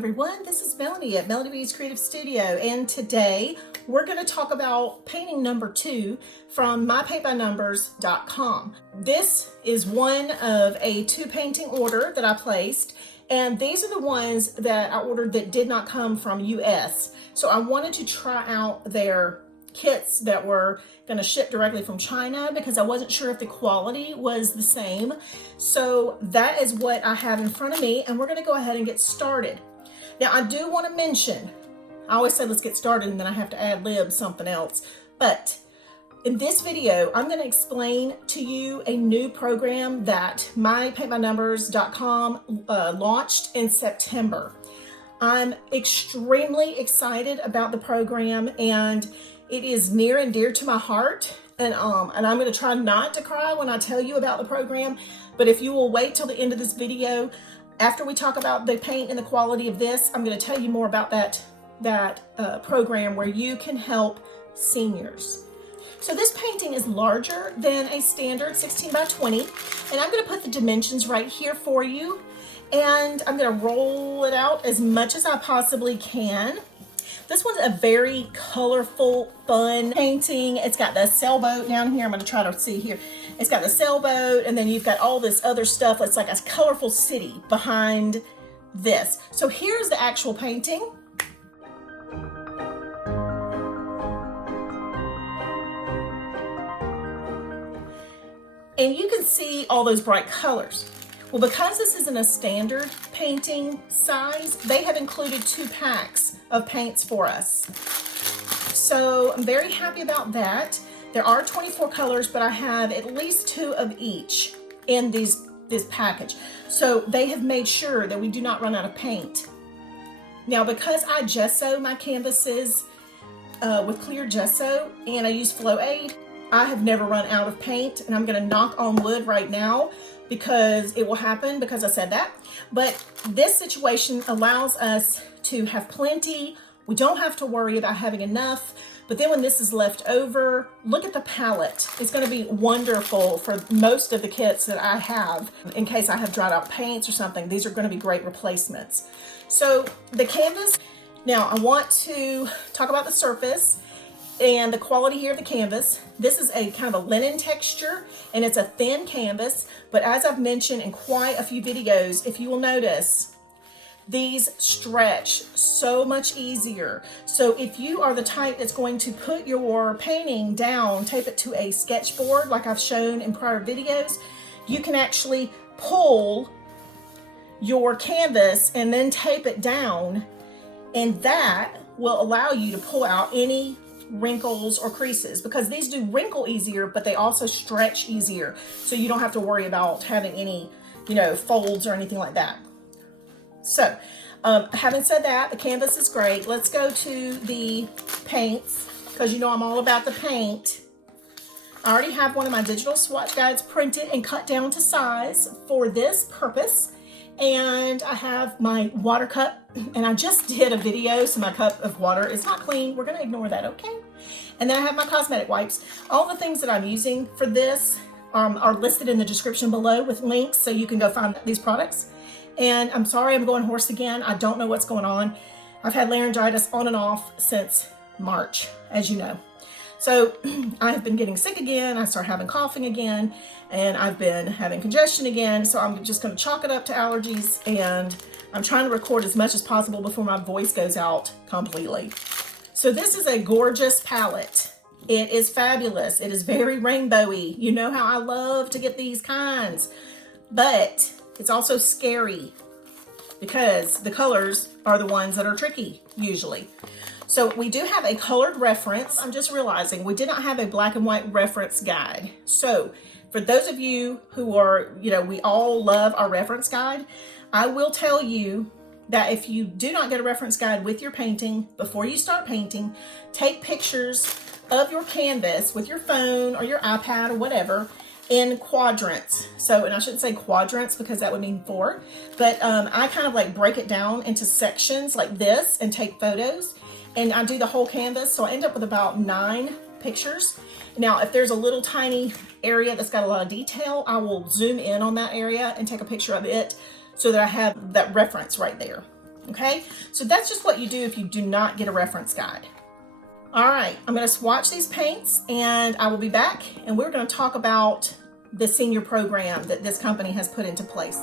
everyone, this is Melanie at Melanie B's Creative Studio, and today we're going to talk about painting number 2 from mypaintbynumbers.com. This is one of a 2 painting order that I placed, and these are the ones that I ordered that did not come from US. So I wanted to try out their kits that were going to ship directly from China because I wasn't sure if the quality was the same. So that is what I have in front of me, and we're going to go ahead and get started. Now I do want to mention, I always say let's get started and then I have to ad lib something else, but in this video I'm going to explain to you a new program that mypaintbynumbers.com launched in September. I'm extremely excited about the program, and it is near and dear to my heart, and I'm going to try not to cry when I tell you about the program, but if you will wait till the end of this video, after we talk about the paint and the quality of this, I'm going to tell you more about that program where you can help seniors. So this painting is larger than a standard 16 by 20, and I'm going to put the dimensions right here for you, and I'm going to roll it out as much as I possibly can. This one's a very colorful, fun painting. It's got the sailboat down here. I'm going to try to see here. It's got the sailboat, and then you've got all this other stuff. It's like a colorful city behind this. So here's the actual painting. And you can see all those bright colors. Well, because this isn't a standard painting size, they have included 2 packs of paints for us. So I'm very happy about that. There are 24 colors, but I have at least 2 of each in this package. So they have made sure that we do not run out of paint. Now, because I gesso my canvases with clear gesso, and I use Flow Aid, I have never run out of paint, and I'm gonna knock on wood right now because it will happen because I said that. But this situation allows us to have plenty. We don't have to worry about having enough. But then when this is left over, look at the palette. It's gonna be wonderful for most of the kits that I have. In case I have dried out paints or something, these are gonna be great replacements. So the canvas, now I want to talk about the surface and the quality here of the canvas. This is a kind of a linen texture, and it's a thin canvas, but as I've mentioned in quite a few videos, if you will notice, these stretch so much easier. So if you are the type that's going to put your painting down, tape it to a sketchboard like I've shown in prior videos, you can actually pull your canvas and then tape it down, and that will allow you to pull out any wrinkles or creases, because these do wrinkle easier, but they also stretch easier, so you don't have to worry about having any, folds or anything like that. So having said that, the canvas is great. Let's go to the paints, because I'm all about the paint. I already have one of my digital swatch guides printed and cut down to size for this purpose, and I have my water cup, and I just did a video, so my cup of water is not clean. We're gonna ignore that, okay? And then I have my cosmetic wipes. All the things that I'm using for this are listed in the description below with links, so you can go find these products. And I'm sorry I'm going hoarse again. I don't know what's going on. I've had laryngitis on and off since March, as you know. So I have been getting sick again. I start having coughing again, and I've been having congestion again. So I'm just going to chalk it up to allergies, and I'm trying to record as much as possible before my voice goes out completely. So this is a gorgeous palette. It is fabulous. It is very rainbowy. You know how I love to get these kinds, but it's also scary because the colors are the ones that are tricky usually. So we do have a colored reference. I'm just realizing we did not have a black and white reference guide. So for those of you who are, we all love our reference guide, I will tell you that if you do not get a reference guide with your painting, before you start painting, take pictures of your canvas with your phone or your iPad or whatever in quadrants. So, and I shouldn't say quadrants because that would mean 4, but I kind of like break it down into sections like this and take photos, and I do the whole canvas. So I end up with about 9 pictures. Now, if there's a little tiny area that's got a lot of detail, I will zoom in on that area and take a picture of it so that I have that reference right there. Okay, so that's just what you do if you do not get a reference guide. All right, I'm going to swatch these paints and I will be back and we're going to talk about the senior program that this company has put into place.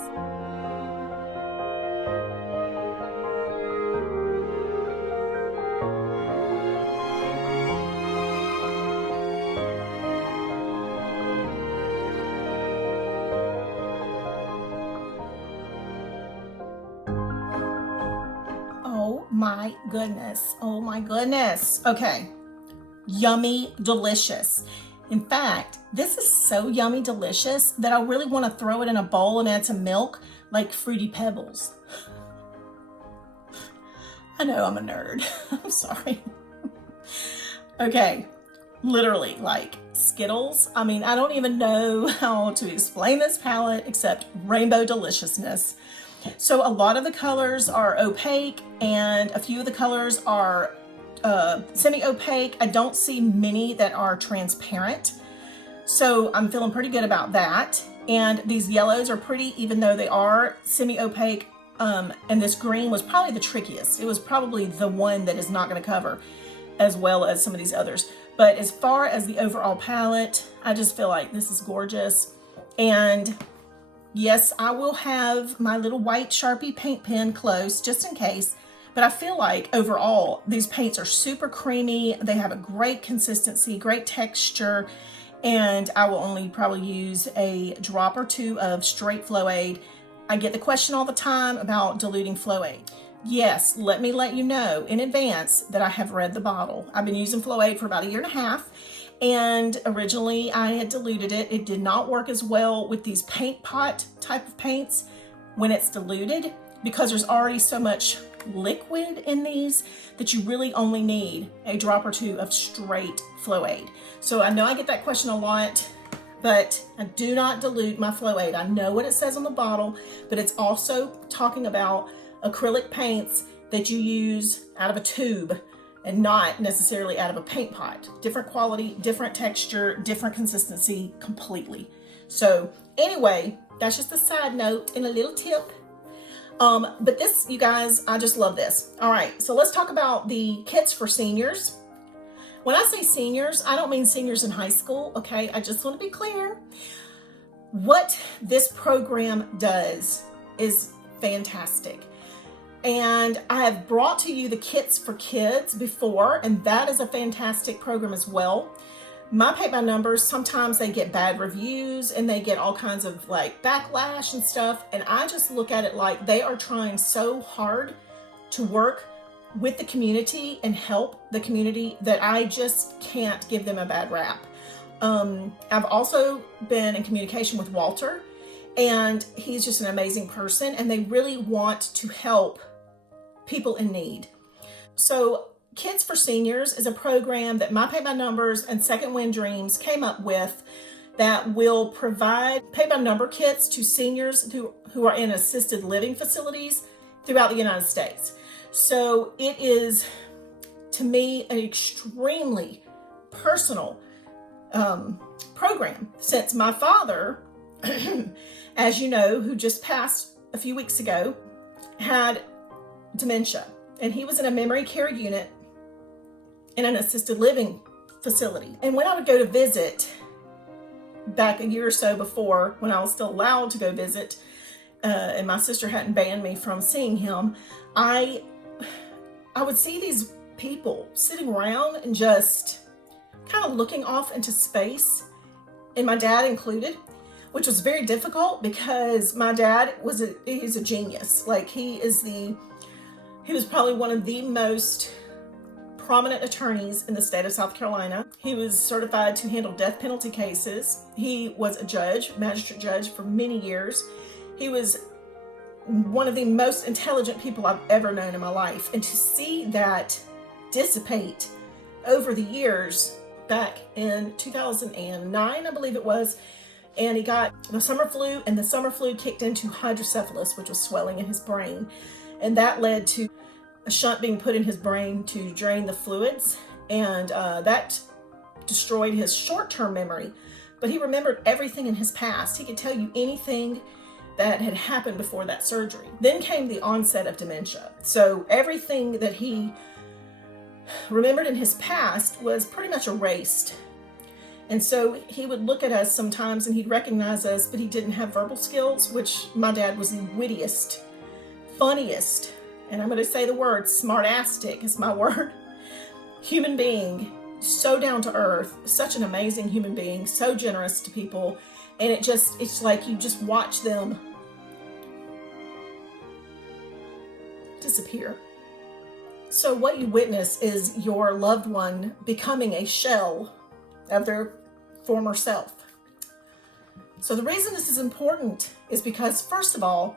Oh my goodness. Oh my goodness. Okay. Yummy, delicious. In fact, this is so yummy delicious that I really want to throw it in a bowl and add some milk like Fruity Pebbles. I know I'm a nerd. I'm sorry. Okay. Literally like Skittles. I mean, I don't even know how to explain this palette except rainbow deliciousness. So a lot of the colors are opaque and a few of the colors are semi-opaque. I don't see many that are transparent. So I'm feeling pretty good about that. And these yellows are pretty, even though they are semi-opaque. And this green was probably the trickiest. It was probably the one that is not going to cover as well as some of these others. But as far as the overall palette, I just feel like this is gorgeous. And yes, I will have my little white Sharpie paint pen close just in case, but I feel like overall these paints are super creamy. They have a great consistency, great texture, and I will only probably use a drop or two of straight Flow Aid. I get the question all the time about diluting Flow Aid. Yes, let me let you know in advance that I have read the bottle. I've been using Flow Aid for about 1.5 years. And originally I had diluted it. It did not work as well with these paint pot type of paints when it's diluted because there's already so much liquid in these that you really only need a drop or two of straight Flow Aid. So I know I get that question a lot, but I do not dilute my Flow Aid. I know what it says on the bottle, but it's also talking about acrylic paints that you use out of a tube and not necessarily out of a paint pot. Different quality, different texture, different consistency completely. So anyway, that's just a side note and a little tip. But this, you guys, I just love this. All right, so let's talk about the kits for seniors. When I say seniors, I don't mean seniors in high school, okay? I just want to be clear. What this program does is fantastic. And I have brought to you the Kits for Kids before, and that is a fantastic program as well. My Paint by Numbers, sometimes they get bad reviews and they get all kinds of like backlash and stuff. And I just look at it like they are trying so hard to work with the community and help the community that I just can't give them a bad rap. I've also been in communication with Walter, and he's just an amazing person, and they really want to help people in need. So Kits for Seniors is a program that My Paint by Numbers and Second Wind Dreams came up with that will provide paint by number kits to seniors who are in assisted living facilities throughout the United States. So it is, to me, an extremely personal program, since my father, as you know, who just passed a few weeks ago, had dementia, and he was in a memory care unit in an assisted living facility. And when I would go to visit back a year or so before, when I was still allowed to go visit, and my sister hadn't banned me from seeing him, I would see these people sitting around and just kind of looking off into space, and my dad included, which was very difficult because my dad he's a genius. Like he was probably one of the most prominent attorneys in the state of South Carolina. He was certified to handle death penalty cases. He was a judge, magistrate judge for many years. He was one of the most intelligent people I've ever known in my life. And to see that dissipate over the years, back in 2009, I believe it was, and he got the summer flu, and the summer flu kicked into hydrocephalus, which was swelling in his brain. And that led to a shunt being put in his brain to drain the fluids, and that destroyed his short-term memory. But he remembered everything in his past. He could tell you anything that had happened before that surgery. Then came the onset of dementia. So everything that he remembered in his past was pretty much erased. And so he would look at us sometimes and he'd recognize us, but he didn't have verbal skills, which my dad was the wittiest, funniest, and I'm going to say the word, smartastic is my word, human being, so down to earth, such an amazing human being, so generous to people. And it's like you just watch them disappear. So what you witness is your loved one becoming a shell of their former self. So the reason this is important is because, first of all,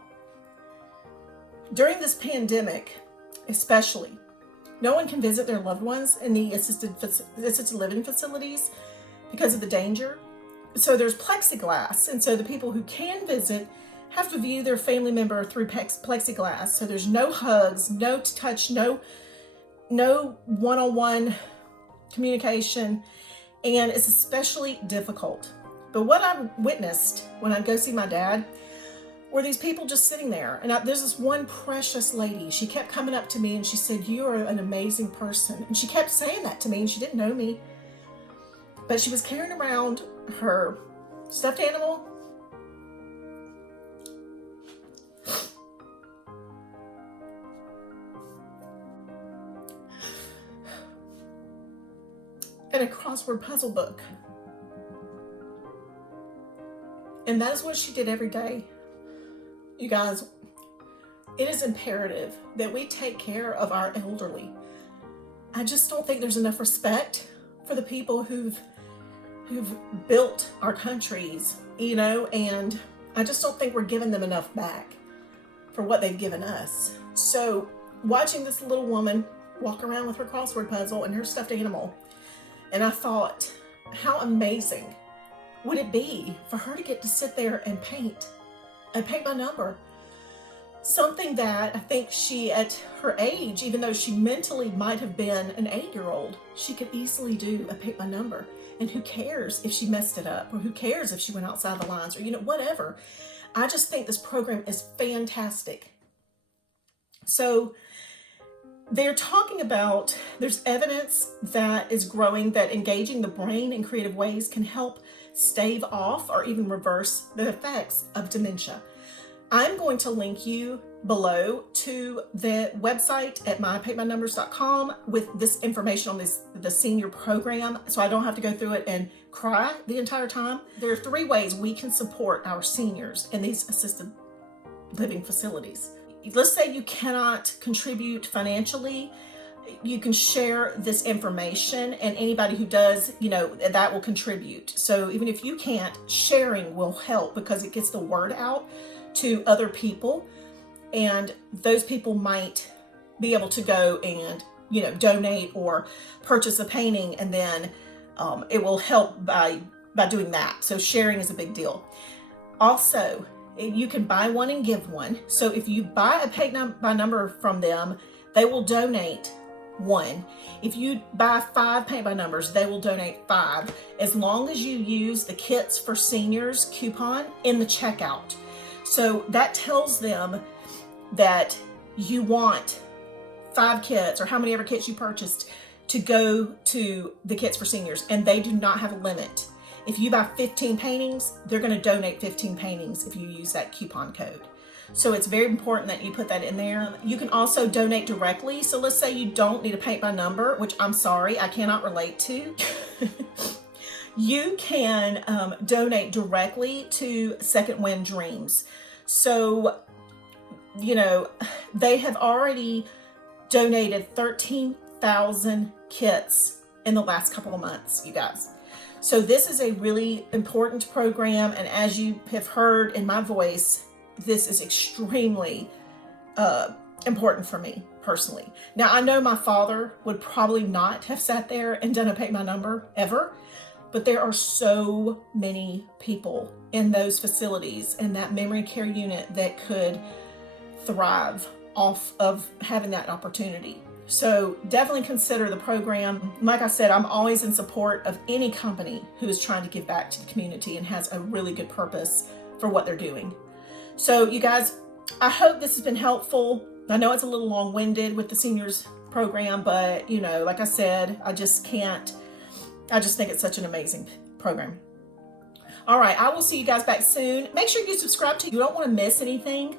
during this pandemic, especially, no one can visit their loved ones in the assisted living facilities because of the danger. So there's plexiglass, and so the people who can visit have to view their family member through plexiglass. So there's no hugs, no touch, no one-on-one communication, and it's especially difficult. But what I witnessed when I'd go see my dad were these people just sitting there. And there's this one precious lady. She kept coming up to me and she said, "You are an amazing person." And she kept saying that to me, and she didn't know me. But she was carrying around her stuffed animal. And a crossword puzzle book. And that is what she did every day. You guys, it is imperative that we take care of our elderly. I just don't think there's enough respect for the people who've built our countries, and I just don't think we're giving them enough back for what they've given us. So watching this little woman walk around with her crossword puzzle and her stuffed animal, and I thought, how amazing would it be for her to get to sit there and paint by number? Something that I think she, at her age, even though she mentally might have been an 8-year-old, she could easily do a paint by number. And who cares if she messed it up, or who cares if she went outside the lines, or whatever. I just think this program is fantastic. So they're talking about, there's evidence that is growing that engaging the brain in creative ways can help stave off or even reverse the effects of dementia. I'm going to link you below to the website at mypaintbynumbers.com with this information on the senior program, so I don't have to go through it and cry the entire time. There are 3 ways we can support our seniors in these assisted living facilities. Let's say you cannot contribute financially. You can share this information, and anybody who does, that will contribute. So even if you can't, sharing will help because it gets the word out to other people, and those people might be able to go and, donate or purchase a painting, and then it will help by doing that. So sharing is a big deal. Also, you can buy one and give one. So if you buy a paint by number from them, they will donate 1. If you buy 5 paint by numbers, they will donate 5, as long as you use the KITS4SENIORS coupon in the checkout. So that tells them that you want 5 kits, or how many ever kits you purchased, to go to the KITS4SENIORS, and they do not have a limit. If you buy 15 paintings, they're going to donate 15 paintings if you use that coupon code. So it's very important that you put that in there. You can also donate directly. So let's say you don't need a paint by number, which I'm sorry, I cannot relate to. You can donate directly to Second Wind Dreams. So, they have already donated 13,000 kits in the last couple of months, you guys. So this is a really important program, and as you have heard in my voice, this is extremely important for me personally. Now, I know my father would probably not have sat there and done a paint by number ever, but there are so many people in those facilities and that memory care unit that could thrive off of having that opportunity. So definitely consider the program. Like I said, I'm always in support of any company who is trying to give back to the community and has a really good purpose for what they're doing. So you guys, I hope this has been helpful. I know it's a little long-winded with the seniors program, but you know, like I said, I just think it's such an amazing program. All right, I will see you guys back soon. Make sure you subscribe you don't want to miss anything.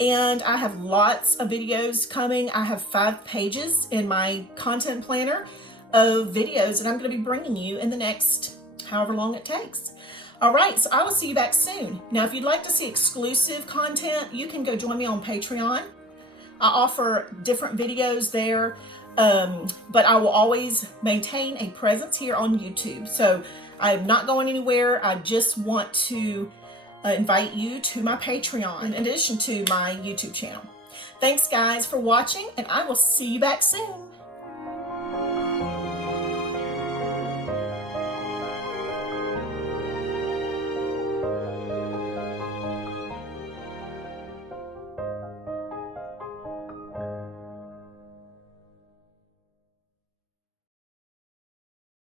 And I have lots of videos coming. I have 5 pages in my content planner of videos that I'm going to be bringing you in the next however long it takes. All right, so I will see you back soon. Now, if you'd like to see exclusive content, you can go join me on Patreon. I offer different videos there, but I will always maintain a presence here on YouTube. So I'm not going anywhere. I just want to invite you to my Patreon in addition to my YouTube channel. Thanks, guys, for watching, and I will see you back soon.